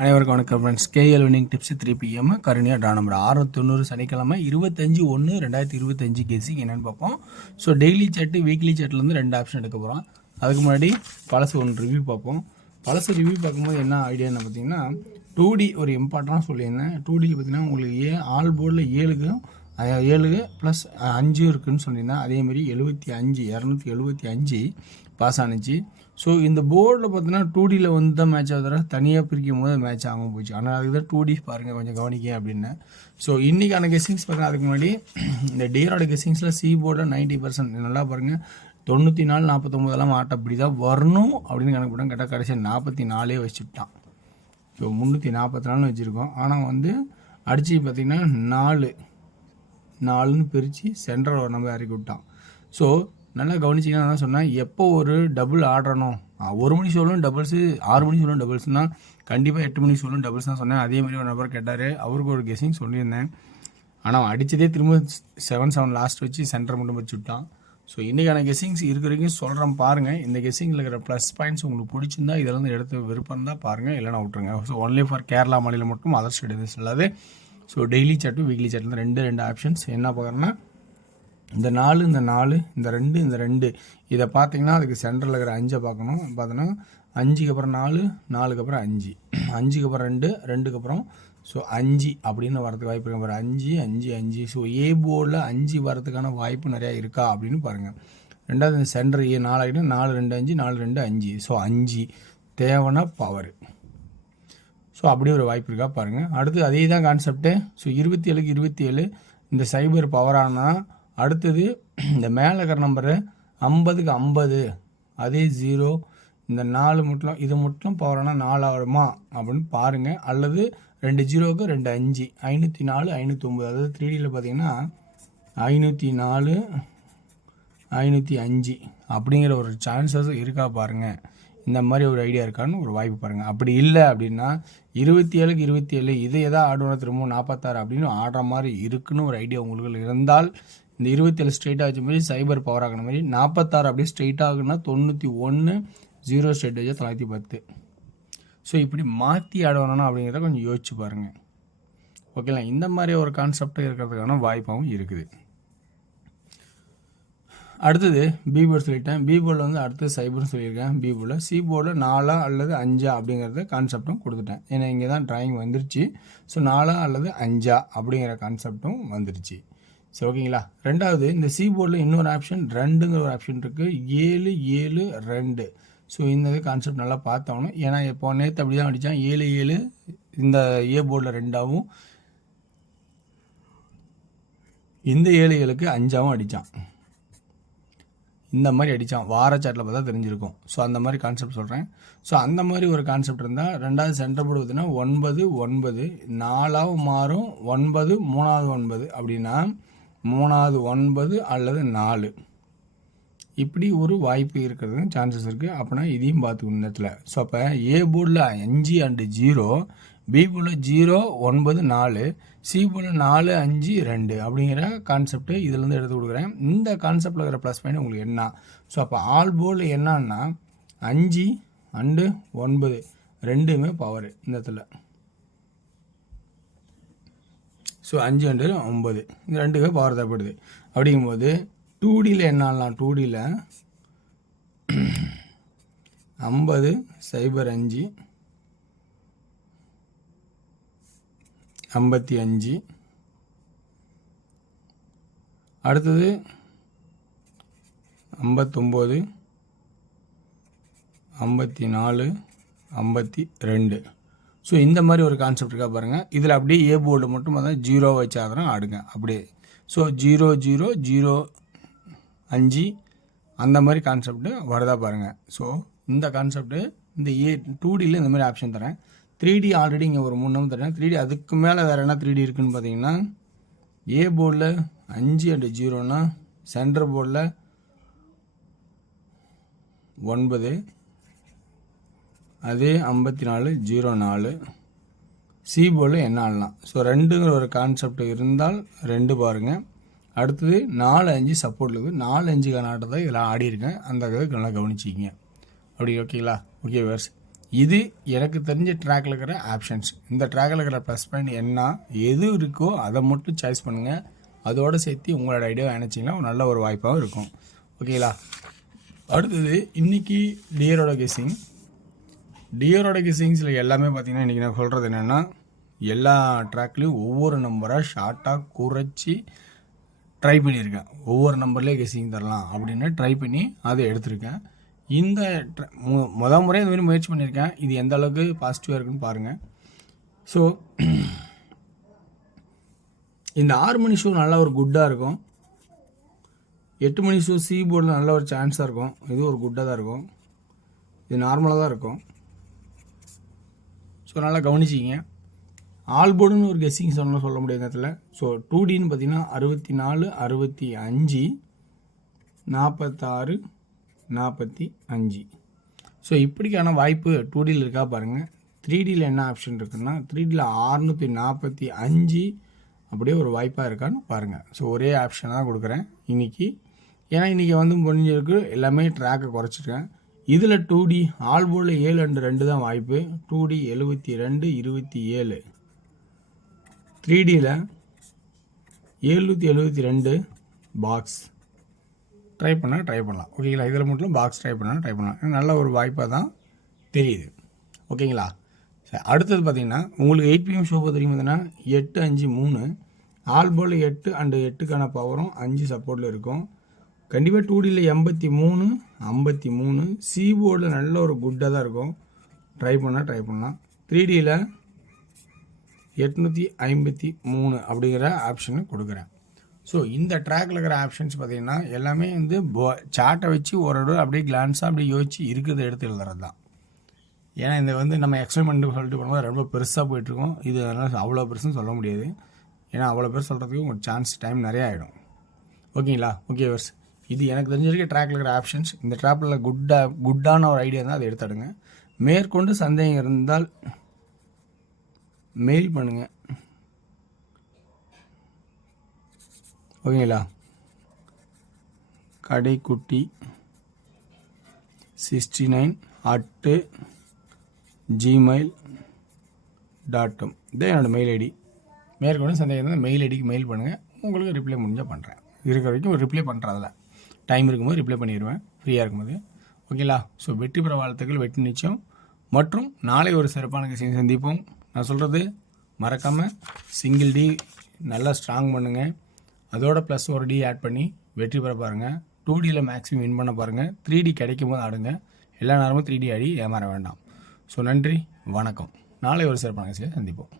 அனைவருக்கும் வணக்கம் friends. KL winning tips 3 PM Karunya draw number 690 சனிக்கிழமை 25/1/2025 கெஸிங் என்னென்னு பார்ப்போம். ஸோ டெய்லி சேட்டு வீக்லி சேட்லேருந்து 2 ஆப்ஷன் எடுக்க போகிறோம். அதுக்கு முன்னாடி பழசு ஒன்று ரிவ்யூ பார்ப்போம். பழசு ரிவ்யூ பார்க்கும்போது என்ன ஐடியான்னு பார்த்தீங்கன்னா 2D ஒரு இம்பார்ட்டண்டாக சொல்லியிருந்தேன். 2Dயில் பார்த்தீங்கன்னா உங்களுக்கு ஆல் போர்டில் 7 ப்ளஸ் 5 இருக்குதுன்னு சொல்லியிருந்தேன். அதேமாதிரி 275 பாஸ் ஆனிச்சு. ஸோ இந்த போர்டில் பார்த்தீங்கன்னா 2Dயில் வந்து தான் மேட்ச் ஆகுது, தனியாக பிரிக்கும் போது மேட்ச் ஆகும் போச்சு. ஆனால் அதுக்கு தான் 2D பாருங்கள் கொஞ்சம் கவனிக்க அப்படின்னு. ஸோ இன்றைக்கான கெஸ்ஸிங்ஸ் பார்த்தீங்கன்னா அதுக்கு முன்னாடி இந்த டேரோட கெஸ்ஸிங்ஸில் சி போர்டில் 90% நல்லா பாருங்கள். 94, 49 ஆட்டம் இப்படி தான் வரணும் அப்படின்னு கணக்கு போட்டால் கேட்டால் கடைசியாக 44 வச்சுட்டான். ஸோ 344 வச்சுருக்கோம். ஆனால் வந்து அடித்து பார்த்திங்கன்னா 4ன்னு பிரித்து சென்ட்ரல் ஒரு நம்பர் இறக்கி விட்டான். ஸோ நல்லா கவனிச்சிங்கன்னா நான் சொன்னேன், எப்போ ஒரு டபுள் ஆடுறணும் 1 மணி சொல்லணும் டபுள்ஸு, 6 மணி சொல்லணும் டபுள்ஸ்னால் கண்டிப்பாக 8 மணி சொல்லணும் டபுள்ஸ் தான் சொன்னேன். அதே மாதிரி ஒரு நபர் கேட்டார், அவருக்கு ஒரு கெஸிங் சொல்லியிருந்தேன். ஆனால் அடித்ததே திரும்ப 7 லாஸ்ட் வச்சு சென்டர் மட்டும் வச்சு விட்டான். ஸோ இன்றைக்கான கெஸிங்ஸ் இருக்கிற வரைக்கும் சொல்கிறேன் பாருங்கள். இந்த கெஸிங்கில் இருக்கிற ப்ளஸ் பாயிண்ட்ஸ் உங்களுக்கு பிடிச்சிருந்தா இதில் எடுத்து விருப்பம் தான் பாருங்கள், இல்லைனா விட்டுருங்க. ஸோ ஒன்லி ஃபார் கேரளா மாநிலம் மட்டும், அதர் ஸ்டேட் எதுவும் சொல்லாது. ஸோ டெய்லி சாட்டும் வீக்லி சாட்டில் ரெண்டு ஆப்ஷன்ஸ் என்ன பார்க்குறேன்னா இந்த 4 இந்த 2 இதை பார்த்தீங்கன்னா அதுக்கு சென்டரில் இருக்கிற 5 பார்க்கணும். பார்த்தோன்னா 5க்கு அப்புறம் 4க்கு அப்புறம் 5, 5க்கு அப்புறம் 2க்கு அப்புறம் ஸோ 5 அப்படின்னு வரதுக்கு வாய்ப்பு இருக்கு. பாருங்கள் 5. ஸோ ஏ போர்டில் 5 வரதுக்கான வாய்ப்பு நிறையா இருக்கா அப்படின்னு பாருங்கள். ரெண்டாவது இந்த சென்டர் ஏ 4 ஆகிடும், 4 2 5, 4 2 5. ஸோ 5 தேவைன்னா பவர். ஸோ அப்படி ஒரு வாய்ப்பு இருக்கா பாருங்கள். அடுத்து அதே தான் கான்செப்ட்டு. ஸோ 27க்கு 27 இந்த சைபர் பவர் ஆனால் அடுத்தது இந்த மேலே இருக்கிற நம்பரு 50க்கு 50 அதே 0. இந்த 4 மட்டும் இது மட்டும் பவரானா 4 ஆகுமா அப்படின்னு பாருங்கள். அல்லது 2 0க்கு 2 5, 504 509. அதாவது 3Dயில் பார்த்தீங்கன்னா 504 505 அப்படிங்கிற ஒரு சான்சஸ் இருக்கா பாருங்கள். இந்த மாதிரி ஒரு ஐடியா இருக்கான்னு ஒரு வாய்ப்பு பாருங்கள். அப்படி இல்லை அப்படின்னா 27க்கு 27 இது எதாவது ஆடுவோம் திரும்ப 46 அப்படின்னு ஆடுற மாதிரி இருக்குன்னு ஒரு ஐடியா உங்களுக்கு இருந்தால் இந்த 27 ஸ்ட்ரெயிட் ஆகிற மாதிரி சைபர் பவர் ஆகிற மாதிரி 46 அப்படியே ஸ்ட்ரெயிட் ஆகுன்னா 91 0 ஸ்ட்ரெயிட் ஆச்சு 910. ஸோ இப்படி மாற்றி ஆடுவானா அப்படிங்கிறத கொஞ்சம் யோசிச்சு பாருங்கள். ஓகேங்களா? இந்த மாதிரி ஒரு கான்செப்ட் இருக்கிறதுக்கான வாய்ப்பாகவும் இருக்குது. அடுத்தது பி போர்டு சொல்லிட்டேன். பி போர்டில் வந்து அடுத்தது சைபர்னு சொல்லியிருக்கேன். பி போர்டில் சி போர்டில் 4 அல்லது 5 அப்படிங்கிறத கான்செப்டும் கொடுத்துட்டேன். ஏன்னா இங்கே தான் ட்ராயிங் வந்துருச்சு. ஸோ 4 அல்லது 5 அப்படிங்கிற கான்செப்டும் வந்துருச்சு. சரி, ஓகேங்களா? ரெண்டாவது இந்த சி போர்டில் இன்னொரு ஆப்ஷன் 2ங்கிற ஒரு ஆப்ஷன் இருக்குது. 7 7 2. ஸோ இந்த கான்செப்ட் நல்லா பார்த்தோன்னு, ஏன்னா இப்போ நேற்று அப்படி தான் அடித்தான். 7 7 இந்த ஏ போர்டில் 2ஆகவும் இந்த 7 7க்கு 5ஆகவும் அடித்தான். இந்த மாதிரி அடித்தான். வாரச்சாட்டில் பார்த்தா தெரிஞ்சிருக்கும். ஸோ அந்த மாதிரி கான்செப்ட் சொல்கிறேன். ஸோ அந்த மாதிரி ஒரு கான்செப்ட் இருந்தால் ரெண்டாவது சென்டர் போர்டு பார்த்தீங்கன்னா 9 9 4ஆக மாறும். 9 3வது 9 அப்படின்னா 3வது 9 அல்லது 4 இப்படி ஒரு வாய்ப்பு இருக்கிறது சான்சஸ் இருக்குது. அப்படின்னா இதையும் பார்த்துக்கணும் இந்த இடத்துல. ஸோ அப்போ ஏ போர்டில் 5 and 0, பி போர்டில் 0 9 4, சி போர்டில் 4 5 2 அப்படிங்கிற கான்செப்ட்டு இதிலேருந்து எடுத்து கொடுக்குறேன். இந்த கான்செப்டில் இருக்கிற ப்ளஸ் பாயிண்ட் உங்களுக்கு என்ன? ஸோ அப்போ ஆல் போர்டில் என்னன்னா 5 and 9 ரெண்டுமே பவர் இந்த இடத்துல. ஸோ 5 and 9 இந்த ரெண்டுமே பவர் தேவைப்படுது. அப்படிங்கும்போது 2Dயில் என்னலாம் 2Dயில் 50 0 5 55. அடுத்தது 59 54 52. ஸோ இந்த மாதிரி ஒரு கான்செப்ட் இருக்கா பாருங்கள். இதில் அப்படியே ஏ போர்டு மட்டும் பார்த்தா 0 வச்சாதான் ஆடுங்க அப்படியே. ஸோ 0 0 0 5 அந்த மாதிரி கான்செப்ட்டு வரதா பாருங்கள். ஸோ இந்த கான்செப்ட்டு இந்த 2Dயில் இந்த மாதிரி ஆப்ஷன் தரேன். 3D ஆல்ரெடி இங்கே ஒரு 3 நம்பர் தரேன். 3D அதுக்கு மேலே வேறு என்ன 3D இருக்குதுன்னு பார்த்தீங்கன்னா ஏ போர்டில் 5 and 0னா சென்டர் போர்டில் 9 அதே 54 04. சி போர்டில் என்ன ஆடலாம்? ஸோ 2ங்கிற ஒரு கான்செப்ட் இருந்தால் 2 பாருங்கள். அடுத்தது 4 5 சப்போர்ட்டில் இருக்குது. 4 5க்கான ஆட்டத்தை இதில் ஆடியிருக்கேன். அந்த இதுக்கு நல்லா கவனிச்சிக்கிங்க. அப்படி ஓகேங்களா? ஓகே வேர்ஸ் இது எனக்கு தெரிஞ்ச ட்ராக்கில் இருக்கிற ஆப்ஷன்ஸ். இந்த ட்ராக்கில் இருக்கிற ப்ளஸ் பாயிண்ட் என்ன எது இருக்கோ அதை மட்டும் சாய்ஸ் பண்ணுங்கள். அதோடு சேர்த்து உங்களோட ஐடியாவை நினச்சிங்கன்னா நல்ல ஒரு வாய்ப்பாகவும் இருக்கும். ஓகேங்களா? அடுத்தது இன்றைக்கி டியரோட கெஸ்ஸிங்ஸில் எல்லாமே பார்த்திங்கன்னா இன்றைக்கி நான் சொல்கிறது என்னென்னா, எல்லா ட்ராக்லேயும் ஒவ்வொரு நம்பராக ஷார்ட்டாக குறைச்சி ட்ரை பண்ணியிருக்கேன். ஒவ்வொரு நம்பர்லேயே கெஸ்ஸிங் தரலாம் அப்படின்னு ட்ரை பண்ணி அதை எடுத்திருக்கேன். இந்த முறை இந்த மாதிரி முயற்சி பண்ணியிருக்கேன். இது எந்த அளவுக்கு பாசிட்டிவாக இருக்குன்னு பாருங்கள். ஸோ இந்த 6 மணி ஷோ நல்ல ஒரு குட்டாக இருக்கும். 8 மணி ஷோ சி போர்டில் நல்ல ஒரு சான்ஸாக இருக்கும். இது ஒரு குட்டாக தான் இருக்கும். இது நார்மலாக தான் இருக்கும். ஸோ நல்லா கவனிச்சிங்க. ஆல் போர்டுன்னு ஒரு கெஸ்ஸிங் சொல்ல முடியாது இடத்துல. ஸோ 2Dன்னு பார்த்தீங்கன்னா 64, 65, 46, 45. ஸோ இப்படிக்கான வாய்ப்பு 2Dயில் இருக்கா பாருங்கள். 3Dயில் என்ன ஆப்ஷன் இருக்குன்னா 3Dயில் 645 அப்படியே ஒரு வாய்ப்பாக இருக்கான்னு பாருங்கள். ஸோ ஒரே ஆப்ஷன் தான் கொடுக்குறேன் இன்றைக்கி. ஏன்னா இன்றைக்கி முடிஞ்சிருக்கு எல்லாமே ட்ராக்கை குறைச்சிருக்கேன். இதில் 2D ஆல் போர்டில் 7 அண்டு 2 தான் வாய்ப்பு. 2D 72, 27. 3Dயில் 772 பாக்ஸ் ட்ரை பண்ணலாம். ஓகேங்களா? இதில் மட்டும் பாக்ஸ் ட்ரை பண்ணலாம். நல்ல ஒரு வாய்ப்பாக தான் தெரியுது. ஓகேங்களா? சரி, அடுத்தது பார்த்திங்கன்னா உங்களுக்கு 8 PM ஷோ தெரியும் பார்த்தீங்கன்னா 8, 5, 3 ஆல் போர்டில் 8 அண்டு 8க்கான பவரும் 5 சப்போர்ட்டில் இருக்கும். கண்டிப்பாக 2Dயில் 83, 53 சி போர்டில் நல்ல ஒரு குட்டாக தான் இருக்கும். ட்ரை பண்ணலாம். 3Dயில் 853 அப்படிங்கிற ஆப்ஷனை கொடுக்குறேன். ஸோ இந்த ட்ராக்கில் இருக்கிற ஆப்ஷன்ஸ் பார்த்திங்கன்னா எல்லாமே சார்ட்டை வச்சு ஒரு அப்படியே கிளான்ஸாக அப்படியே யோசிச்சு இருக்கிறத எடுத்து எழுதுறது தான். ஏன்னா இந்த நம்ம எக்ஸ்பெரிமெண்ட் சொல்லிட்டு போகும்போது ரொம்ப பெருசாக போயிட்டுருக்கோம். இது அதனால் அவ்வளோ பெருசுன்னு சொல்ல முடியாது. ஏன்னா அவ்வளோ பேர் சொல்கிறதுக்கு ஒரு சான்ஸ் டைம் நிறையா ஆகிடும். ஓகேங்களா? ஓகே வர்ஸ், இது எனக்கு தெரிஞ்சிருக்க ட்ராக்கில் இருக்கிற ஆப்ஷன்ஸ். இந்த ட்ராப்பில் குட்டான ஒரு ஐடியா தான் அதை எடுத்துடுங்க. மேற்கொண்டு சந்தேகம் இருந்தால் மெயில் பண்ணுங்கள். ஓகேங்களா? கடைக்குட்டி 69@gmail.com இதே என்னோடய மெயில் ஐடி. மேற்கொண்டு சந்தேகம் இருந்தால் மெயில் ஐடிக்கு மெயில் பண்ணுங்கள். உங்களுக்கு ரிப்ளை முடிஞ்சால் பண்ணுறேன். இருக்கிற வரைக்கும் ரிப்ளை பண்ணுறதில்ல. டைம் இருக்கும்போது ரிப்ளை பண்ணிடுவேன், ஃப்ரீயாக இருக்கும்போது. ஓகேங்களா? ஸோ வெற்றி பெற வாழ்த்துக்கள், வெற்றி நிச்சயம். மற்றும் நாளை ஒரு சிறப்பான விஷயம் சந்திப்போம். நான் சொல்கிறது மறக்காமல் சிங்கிள் டி நல்லா ஸ்ட்ராங் பண்ணுங்கள். அதோட ப்ளஸ் ஒரு டி ஆட் பண்ணி வெற்றி பெற பாருங்கள். 2Dயில் மேக்ஸிமம் வின் பண்ண பாருங்கள். 3D கிடைக்கும் போது ஆடுங்க. எல்லா நேரமும் 3D ஆடி ஏமாற வேண்டாம். ஸோ நன்றி, வணக்கம். நாளை ஒரு சிறப்பான விஷயம் சந்திப்போம்.